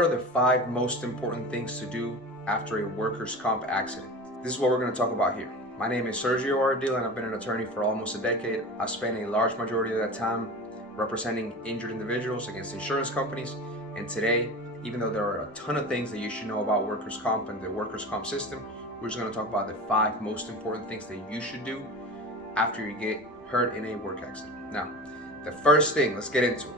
are the 5 most important things to do after a workers' comp accident? This is what we're going to talk about here. My name is Sergio Ardila, and I've been an attorney for almost a decade. I spent a large majority of that time representing injured individuals against insurance companies. And today, even though there are a ton of things that you should know about workers' comp and the workers' comp system, we're just going to talk about the 5 most important things that you should do after you get hurt in a work accident. Now, the first thing, let's get into it.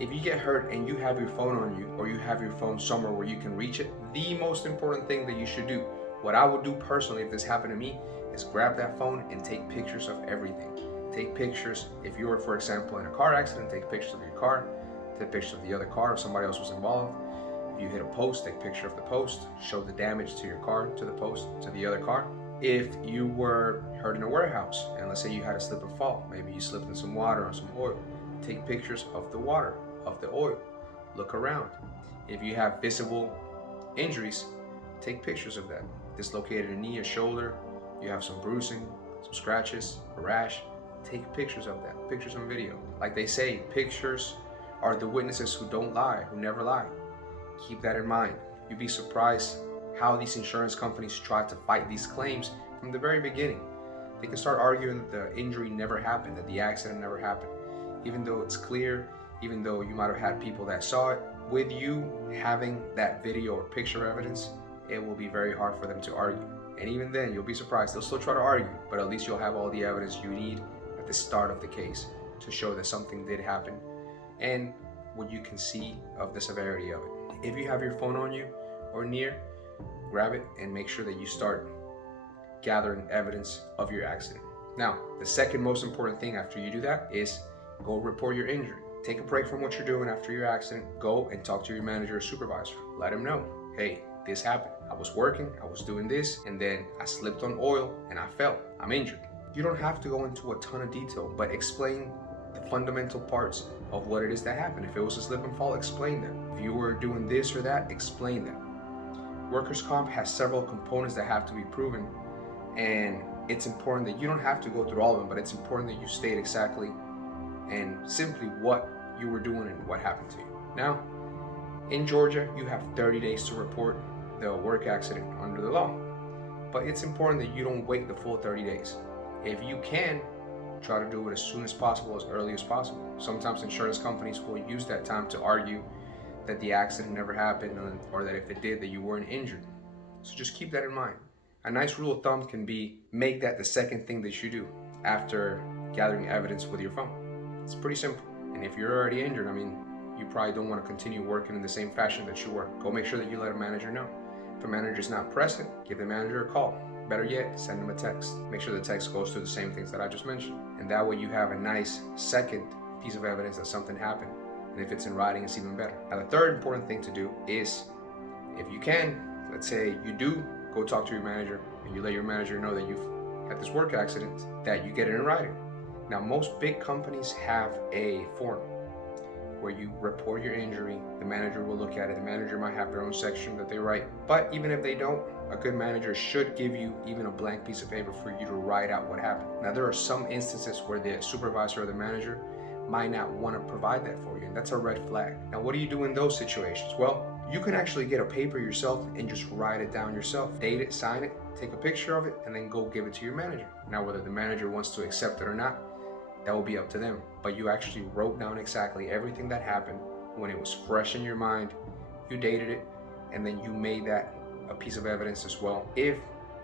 If you get hurt and you have your phone on you, or you have your phone somewhere where you can reach it, the most important thing that you should do, what I would do personally if this happened to me, is grab that phone and take pictures of everything. Take pictures. If you were, for example, in a car accident, take pictures of your car, take pictures of the other car if somebody else was involved. If you hit a post, take a picture of the post, show the damage to your car, to the post, to the other car. If you were hurt in a warehouse, and let's say you had a slip and fall, maybe you slipped in some water or some oil, take pictures of the water, of the oil. Look around. If you have visible injuries, take pictures of that. Dislocated a knee, a shoulder, you have some bruising, some scratches, a rash, take pictures of that, pictures and video. Like they say, pictures are the witnesses who don't lie, who never lie. Keep that in mind. You'd be surprised how these insurance companies try to fight these claims from the very beginning. They can start arguing that the injury never happened, that the accident never happened, even though it's clear, even though you might have had people that saw it. With you having that video or picture evidence, it will be very hard for them to argue. And even then, you'll be surprised. They'll still try to argue, but at least you'll have all the evidence you need at the start of the case to show that something did happen and what you can see of the severity of it. If you have your phone on you or near, grab it and make sure that you start gathering evidence of your accident. Now, the second most important thing after you do that is go report your injury. Take a break from what you're doing after your accident. Go and talk to your manager or supervisor. Let them know, hey, this happened. I was working, I was doing this, and then I slipped on oil and I fell. I'm injured. You don't have to go into a ton of detail, but explain the fundamental parts of what it is that happened. If it was a slip and fall, explain that. If you were doing this or that, explain that. Workers' comp has several components that have to be proven, and it's important that you don't have to go through all of them, but it's important that you state exactly and simply what you were doing and what happened to you. Now, in Georgia, you have 30 days to report the work accident under the law, but it's important that you don't wait the full 30 days. If you can, try to do it as soon as possible, as early as possible. Sometimes insurance companies will use that time to argue that the accident never happened, or that if it did, that you weren't injured. So just keep that in mind. A nice rule of thumb can be, make that the second thing that you do after gathering evidence with your phone. It's pretty simple. And if you're already injured, you probably don't want to continue working in the same fashion that you were. Go make sure that you let a manager know. If a manager's not present, give the manager a call. Better yet, send them a text. Make sure the text goes to the same things that I just mentioned. And that way you have a nice second piece of evidence that something happened. And if it's in writing, it's even better. Now, the third important thing to do is, if you can, let's say you do go talk to your manager and you let your manager know that you've had this work accident, that you get it in writing. Now, most big companies have a form where you report your injury. The manager will look at it. The manager might have their own section that they write. But even if they don't, a good manager should give you even a blank piece of paper for you to write out what happened. Now, there are some instances where the supervisor or the manager might not want to provide that for you, and that's a red flag. Now, what do you do in those situations? Well, you can actually get a paper yourself and just write it down yourself. Date it, sign it, take a picture of it, and then go give it to your manager. Now, whether the manager wants to accept it or not, that will be up to them. But you actually wrote down exactly everything that happened when it was fresh in your mind. You dated it, and then you made that a piece of evidence as well. If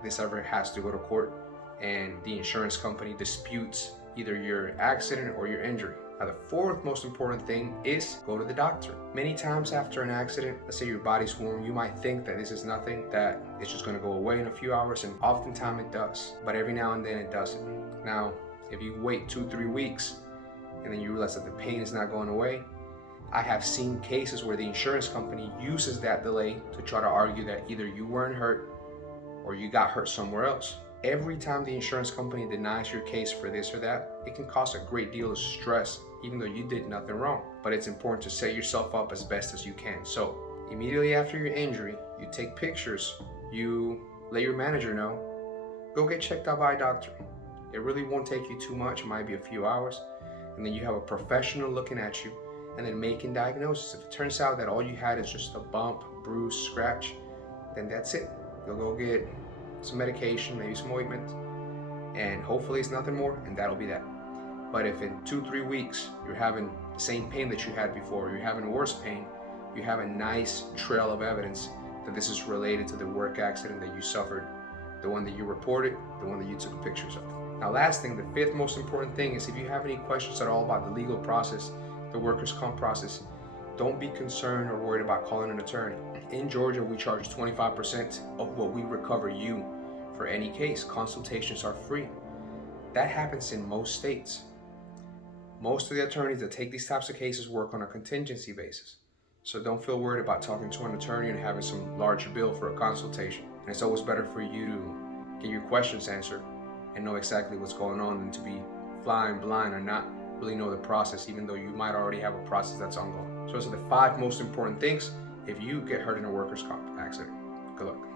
this ever has to go to court and the insurance company disputes either your accident or your injury. Now, the fourth most important thing is go to the doctor. Many times after an accident, let's say your body's warm, you might think that this is nothing, that it's just going to go away in a few hours, and oftentimes it does. But every now and then it doesn't. Now, if you wait 2-3 weeks and then you realize that the pain is not going away, I have seen cases where the insurance company uses that delay to try to argue that either you weren't hurt or you got hurt somewhere else. Every time the insurance company denies your case for this or that, it can cause a great deal of stress, even though you did nothing wrong. But it's important to set yourself up as best as you can. So immediately after your injury, you take pictures, you let your manager know, go get checked out by a doctor. It really won't take you too much, it might be a few hours, and then you have a professional looking at you and then making diagnosis. If it turns out that all you had is just a bump, bruise, scratch, then that's it. You'll go get some medication, maybe some ointment, and hopefully it's nothing more, and that'll be that. But if in 2-3 weeks you're having the same pain that you had before, you're having worse pain, you have a nice trail of evidence that this is related to the work accident that you suffered, the one that you reported, the one that you took pictures of. Now, last thing, the fifth most important thing is if you have any questions at all about the legal process, the workers' comp process, don't be concerned or worried about calling an attorney. In Georgia, we charge 25% of what we recover you for any case. Consultations are free. That happens in most states. Most of the attorneys that take these types of cases work on a contingency basis. So don't feel worried about talking to an attorney and having some larger bill for a consultation. And it's always better for you to get your questions answered and know exactly what's going on than to be flying blind or not really know the process, even though you might already have a process that's ongoing. So those are the 5 most important things if you get hurt in a workers' comp accident. Good luck.